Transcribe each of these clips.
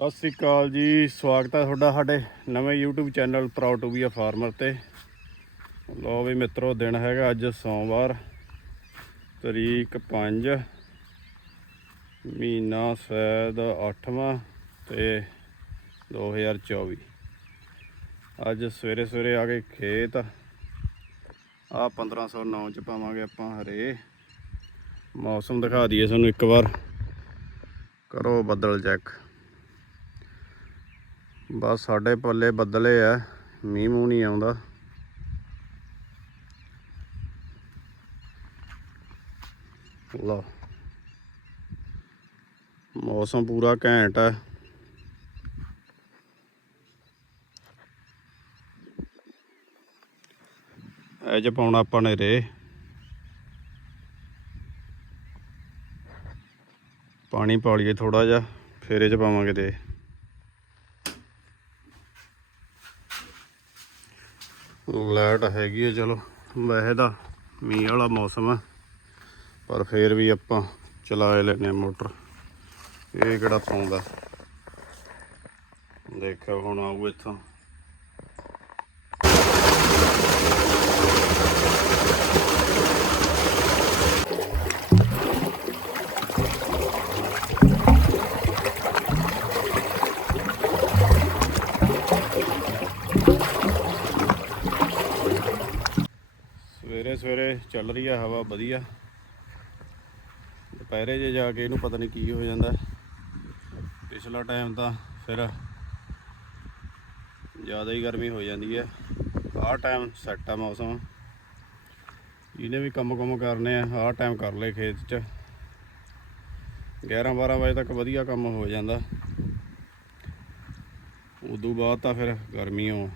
ਸਤਿ ਸ੍ਰੀ ਅਕਾਲ ਜੀ, ਸਵਾਗਤ ਹੈ ਤੁਹਾਡਾ ਸਾਡੇ ਨਵੇਂ YouTube channel proud to be a farmer ਤੇ। ਲੋ ਵੀ ਮਿੱਤਰੋ, ਦਿਨ ਹੈਗਾ ਅੱਜ ਸੋਮਵਾਰ, ਤਰੀਕ 5 ਮਹੀਨਾ ਸ਼ਾਇਦ 8ਵਾਂ ਤੇ 2024 ਅੱਜ ਸਵੇਰੇ ਸਵੇਰੇ ਆ ਗਏ ਖੇਤ। ਆ 1509 ਚ ਪਾਵਾਂਗੇ ਆਪਾਂ ਹਰੇ। ਮੌਸਮ ਦਿਖਾ ਦਈਏ ਤੁਹਾਨੂੰ ਇੱਕ ਵਾਰ। ਕਰੋ ਬੱਦਲ ਚੈੱਕ ਬਸ ਸਾਡੇ ਪੱਲੇ ਬੱਦਲੇ ਆ, ਮੀਂਹ ਮੂੰਹ ਨਹੀਂ ਆਉਂਦਾ। ਲਓ। ਮੌਸਮ ਪੂਰਾ ਘੈਂਟ ਹੈ ਇਹ ਚ ਪਾਉਣਾ ਆਪਾਂ ਨੇ ਰੇ ਪਾਣੀ ਪਾ ਲਈਏ ਥੋੜਾ ਜਿਹਾ, ਫਿਰ ਇਹ ਚ ਪਾਵਾਂਗੇ ਤੇ ਲਾਈਟ ਹੈਗੀ ਹੈ ਚਲੋ, ਵੈਸੇ ਤਾਂ ਮੀਂਹ ਵਾਲਾ ਮੌਸਮ ਹੈ ਪਰ ਫੇਰ ਵੀ ਆਪਾਂ ਚਲਾ ਲੈਨੇ ਆ ਮੋਟਰ। ਇਹ ਕਿਹੜਾ ਪਾਉਂਦਾ? ਦੇਖੋ, ਹੁਣ ਆਊ ਇੱਥੋਂ। ਸਵੇਰੇ ਚੱਲ ਰਹੀ ਆ, ਹਵਾ ਵਧੀਆ। ਦੁਪਹਿਰੇ ਜੇ ਜਾ ਕੇ ਇਹਨੂੰ ਪਤਾ ਨਹੀਂ ਕੀ ਹੋ ਜਾਂਦਾ। ਪਿਛਲਾ ਟਾਈਮ ਤਾਂ ਫਿਰ ਜ਼ਿਆਦਾ ਹੀ ਗਰਮੀ ਹੋ ਜਾਂਦੀ ਹੈ ਆਹ ਟਾਈਮ ਸੈੱਟ ਆ ਮੌਸਮ। ਇਹਨੇ ਵੀ ਕੰਮ ਕੰਮ ਕਰਨੇ ਆ, ਆਹ ਟਾਈਮ ਕਰ ਲਏ ਖੇਤ 'ਚ। 11 12 ਵਜੇ ਤੱਕ ਵਧੀਆ ਕੰਮ ਹੋ ਜਾਂਦਾ। ਉਦੋਂ ਬਾਅਦ ਤਾਂ ਫਿਰ ਗਰਮੀ ਹੋ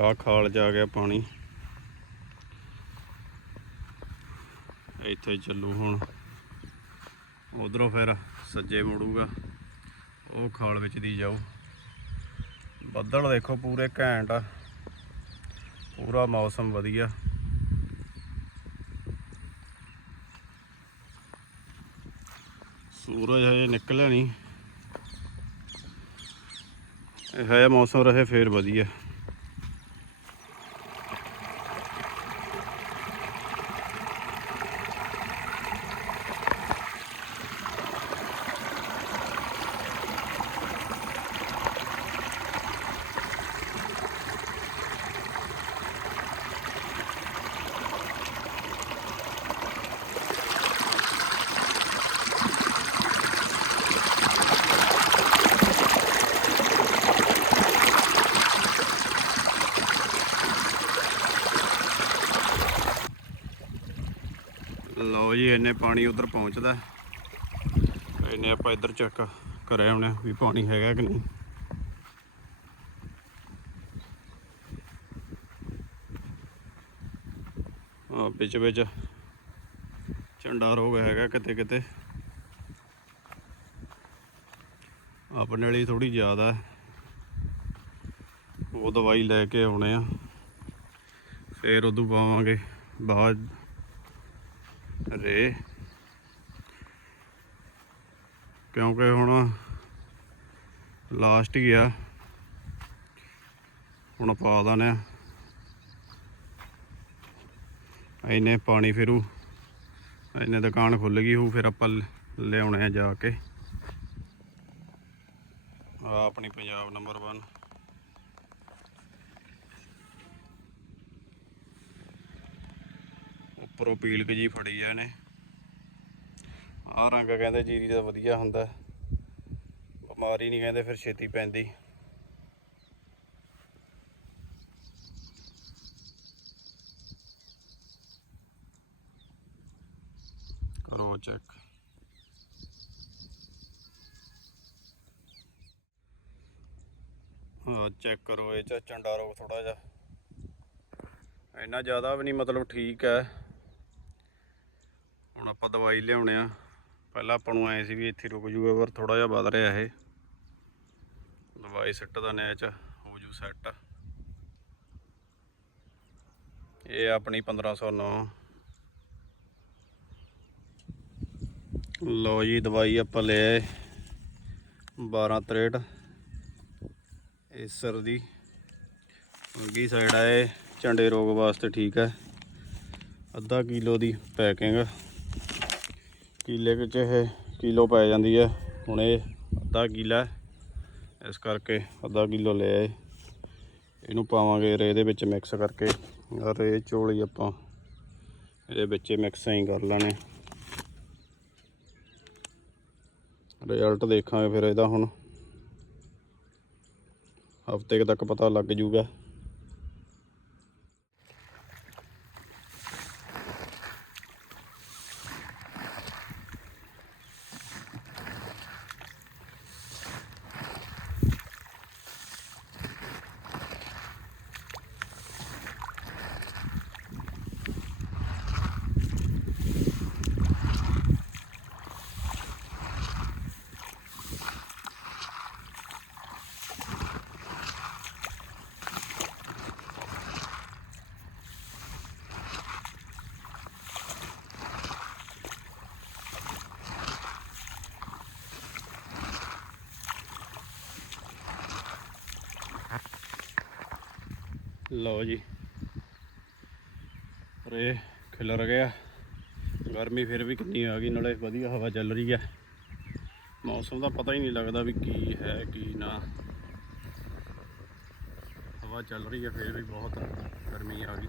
ਆਹ ਖਾਲ ਜਾ ਗਿਆ ਪਾਣੀ। ਇੱਥੇ ਚੱਲੂ ਹੁਣ। ਉਧਰੋਂ ਫਿਰ ਸੱਜੇ ਮੁੜੂਗਾ। ਉਹ ਖਾਲ ਵਿੱਚ ਦੀ ਜਾਊ। ਬੱਦਲ ਦੇਖੋ ਪੂਰੇ ਘੈਂਟ ਆ। ਪੂਰਾ ਮੌਸਮ ਵਧੀਆ। ਸੂਰਜ ਹਜੇ ਨਿਕਲਿਆ ਨਹੀਂ। ਇਹ ਹੈ ਮੌਸਮ ਰਹੇ ਫੇਰ ਵਧੀਆ। ਲਓ ਇੰਨੇ ਪਾਣੀ ਉਧਰ ਪਹੁੰਚਦਾ ਇੰਨੇ ਆਪਾਂ ਇੱਧਰ ਚੈੱਕ ਕਰਿਆ ਹੁਣੇ ਵੀ ਪਾਣੀ ਹੈਗਾ ਕਿ ਨਹੀਂ। ਆ ਵਿੱਚ ਵਿੱਚ ਝੰਡਾ ਰੋਗ ਹੈਗਾ ਕਿਤੇ ਕਿਤੇ। ਆਪਣੇ ਵਾਲੀ ਥੋੜੀ ਜ਼ਿਆਦਾ ਉਹ ਦਵਾਈ ਲੈ ਕੇ ਆਉਣੇ ਆ। ਫੇਰ ਉਦੋਂ ਪਾਵਾਂਗੇ ਬਾਅਦ ਰੇ ਕਿਉਂਕਿ ਹੁਣ ਲਾਸਟ ਹੀ ਆ। ਹੁਣ ਪਾ ਦਾਨੇ ਆ। ਇਹਨੇ ਪਾਣੀ ਫਿਰੂ। ਇਹਨੇ ਦੁਕਾਨ ਖੁੱਲ ਗਈ ਹੋਊ, ਫਿਰ ਆਪਾਂ ਲਿਆਉਣੇ ਆ ਜਾ ਕੇ। ਆ ਆਪਣੀ ਪੰਜਾਬ ਨੰਬਰ 1 ਉੱਪਰੋਂ ਪੀਲਕ ਜੀ ਫੜੀ ਆ ਇਹਨੇ। ਆਹ ਰੰਗ ਕਹਿੰਦੇ ਜੀਰੀ ਦਾ ਵਧੀਆ ਹੁੰਦਾ। ਬਿਮਾਰੀ ਨਹੀਂ ਕਹਿੰਦੇ ਫਿਰ ਛੇਤੀ ਪੈਂਦੀ। ਕਰੋ ਚੈੱਕ। ਹਾਂ, ਚੈੱਕ ਕਰੋ, ਇਹ ਚ ਝੰਡਾ ਰੋਗ ਥੋੜਾ ਜਿਹਾ। ਇੰਨਾ ਜ਼ਿਆਦਾ ਵੀ ਨਹੀਂ ਮਤਲਬ ਠੀਕ ਹੈ। ਹੁਣ ਆਪਾਂ ਦਵਾਈ ਲਿਆਉਣੇ ਆ। ਪਹਿਲਾਂ ਆਪਾਂ ਨੂੰ ਐ ਸੀ ਵੀ ਇੱਥੇ ਰੁਕ ਜੂਗਾ, ਪਰ ਥੋੜਾ ਜਿਹਾ ਵੱਧ ਰਿਹਾ ਇਹ। ਦਵਾਈ ਸੱਟ ਦਾ ਨੈਚ ਹੋ ਜੂ ਸੈੱਟ। ਇਹ ਆਪਣੀ 1509 ਲੋ ਜੀ, ਦਵਾਈ ਆਪਾਂ ਲੈ ਆਏ। 1263 ਏਸਰ ਦੀ ਅੰਗੀ ਸਾਈਡ ਆਏ ਝੰਡੇ ਰੋਗ ਵਾਸਤੇ ਠੀਕ ਹੈ ਅੱਧਾ ਕਿਲੋ ਦੀ ਪੈਕਿੰਗ। ਕਿਲੇ ਵਿੱਚ ਇਹ ਕਿਲੋ ਪੈ ਜਾਂਦੀ ਹੈ। ਹੁਣ ਇਹ ਅੱਧਾ ਕਿਲਾ ਇਸ ਕਰਕੇ ਅੱਧਾ ਕਿਲੋ ਲੈ ਆਏ। ਇਹਨੂੰ ਪਾਵਾਂਗੇ ਰੇ ਦੇ ਵਿੱਚ ਮਿਕਸ ਕਰਕੇ। ਰੇ ਚੋਲੀ ਆਪਾਂ ਇਹਦੇ ਵਿੱਚ ਮਿਕਸ ਹੀ ਕਰ ਲੈਣੇ। ਰਿਜ਼ਲਟ ਦੇਖਾਂਗੇ ਫਿਰ ਇਹਦਾ ਹੁਣ। ਹਫ਼ਤੇ ਕੁ ਤੱਕ ਪਤਾ ਲੱਗ ਜੂਗਾ। ਲਓ ਜੀ। ਰੇ ਖਿਲਰ ਗਿਆ। ਗਰਮੀ ਫਿਰ ਵੀ ਕਿੰਨੀ ਆ ਗਈ, ਨਾਲੇ ਵਧੀਆ ਹਵਾ ਚੱਲ ਰਹੀ ਹੈ ਮੌਸਮ ਦਾ ਪਤਾ ਹੀ ਨਹੀਂ ਲੱਗਦਾ ਵੀ ਕੀ ਹੈ, ਕੀ ਨਾ। ਹਵਾ ਚੱਲ ਰਹੀ ਹੈ ਫਿਰ ਵੀ ਬਹੁਤ ਗਰਮੀ ਆ ਗਈ।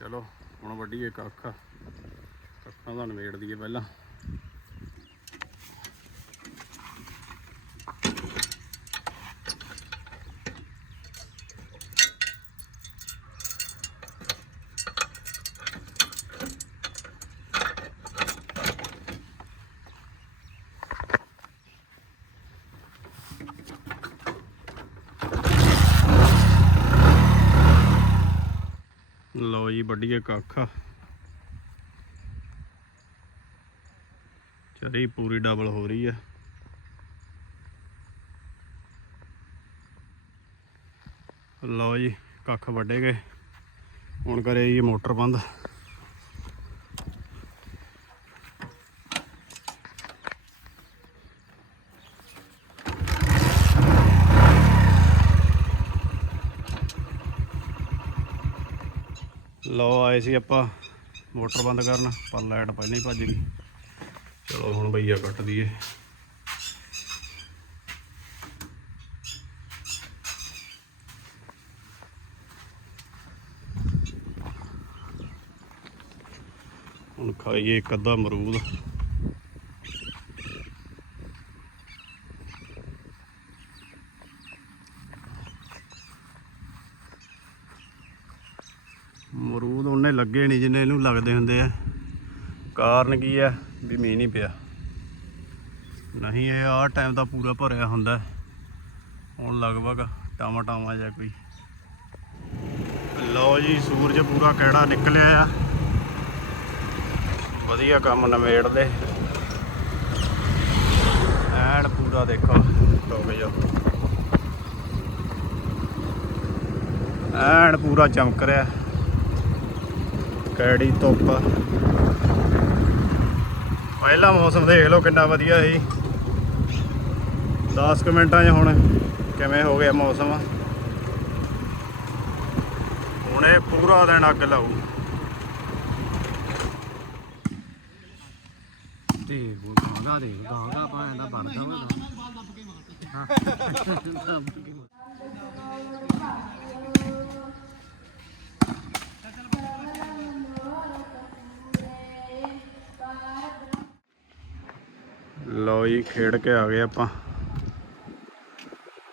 ਚਲੋ, ਹੁਣ ਵੱਡੀ ਇੱਕ ਅੱਖ ਅੱਖਾਂ ਦਾ ਨਵੇੜ ਦਈਏ ਪਹਿਲਾਂ ਲਓ ਜੀ ਵੱਡੀ ਇੱਕ ਅੱਖ ਚਰੀ ਪੂਰੀ ਡਬਲ ਹੋ ਰਹੀ ਹੈ ਲਓ ਜੀ, ਕੱਖ ਵੱਡੇ ਗਏ। ਹੁਣ ਕਰੇ ਜੀ ਮੋਟਰ ਬੰਦ। ਲਓ, ਆਏ ਸੀ ਆਪਾਂ ਮੋਟਰ ਬੰਦ ਕਰਨ, ਪਰ ਲਾਈਟ ਪਹਿਲਾਂ ਹੀ ਭੱਜ ਗਈ। ਚਲੋ, ਹੁਣ ਭਈਆ ਕੱਟ ਦਈਏ। ਹੁਣ ਖਾਈਏ ਇੱਕ ਅੱਧਾ ਅਮਰੂਦ। ਮਰੂਦ ਉਹਨੇ ਲੱਗੇ ਨਹੀਂ ਜਿੰਨੇ ਇਹਨੂੰ ਲੱਗਦੇ ਹੁੰਦੇ ਆ। ਕਾਰਨ ਕੀ ਆ? ਵੀ ਮੀਂਹ ਨਹੀਂ ਪਿਆ। ਨਹੀਂ, ਇਹ ਆਹ ਟਾਈਮ ਦਾ ਪੂਰਾ ਭਰਿਆ ਹੁੰਦਾ। ਹੁਣ ਲਗਭਗ ਟਾਮਾ ਟਾਮਾ ਜਾਂ ਕੋਈ। ਲਓ ਜੀ, ਸੂਰਜ ਪੂਰਾ ਕਿਹੜਾ ਨਿਕਲਿਆ ਆ। ਵਧੀਆ ਕੰਮ ਨਵੇੜ ਦੇ ਐਨ ਪੂਰਾ ਦੇਖੋ ਟੋਕ ਜਾ ਐਨ ਪੂਰਾ ਚਮਕ ਰਿਹਾ। ਕੈੜੀ ਧੁੱਪ। ਪਹਿਲਾ ਮੌਸਮ ਦੇਖ ਲਓ ਕਿੰਨਾ ਵਧੀਆ ਸੀ। 10 ਕੁ ਮਿੰਟਾਂ 'ਚ ਹੁਣ ਕਿਵੇਂ ਹੋ ਗਿਆ ਮੌਸਮ। ਹੁਣ ਇਹ ਪੂਰਾ ਦਿਨ ਅੱਗ ਲਾਊ। ਤੇ ਉਹ ਗਾਂਗਾ ਦੇ ਗਾਂਗਾ ਪਾਣ ਦਾ ਬਣਦਾ ਵਾ। ਲਓ ਜੀ ਖੇਡ ਕੇ ਆ ਗਏ ਆਪਾਂ।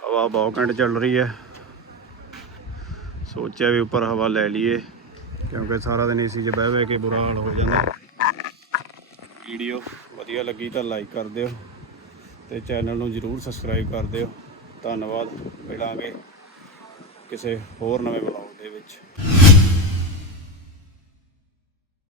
ਹਵਾ ਬਹੁਤ ਘੰਟ ਚੱਲ ਰਹੀ ਹੈ। ਸੋਚਿਆ ਵੀ ਉੱਪਰ ਹਵਾ ਲੈ ਲਈਏ, ਕਿਉਂਕਿ ਸਾਰਾ ਦਿਨ ਏਸੀ 'ਚ ਬਹਿ ਬਹਿ ਕੇ ਬੁਰਾ ਹਾਲ ਹੋ ਜਾਂਦਾ। ਵੀਡੀਓ ਵਧੀਆ ਲੱਗੀ ਤਾਂ ਲਾਈਕ ਕਰ ਦਿਓ ਤੇ ਚੈਨਲ ਨੂੰ ਜਰੂਰ ਸਬਸਕ੍ਰਾਈਬ ਕਰ ਦਿਓ। ਧੰਨਵਾਦ, ਮਿਲਾਂਗੇ ਕਿਸੇ ਹੋਰ ਨਵੇਂ ਵਲੌਗ ਦੇ ਵਿੱਚ।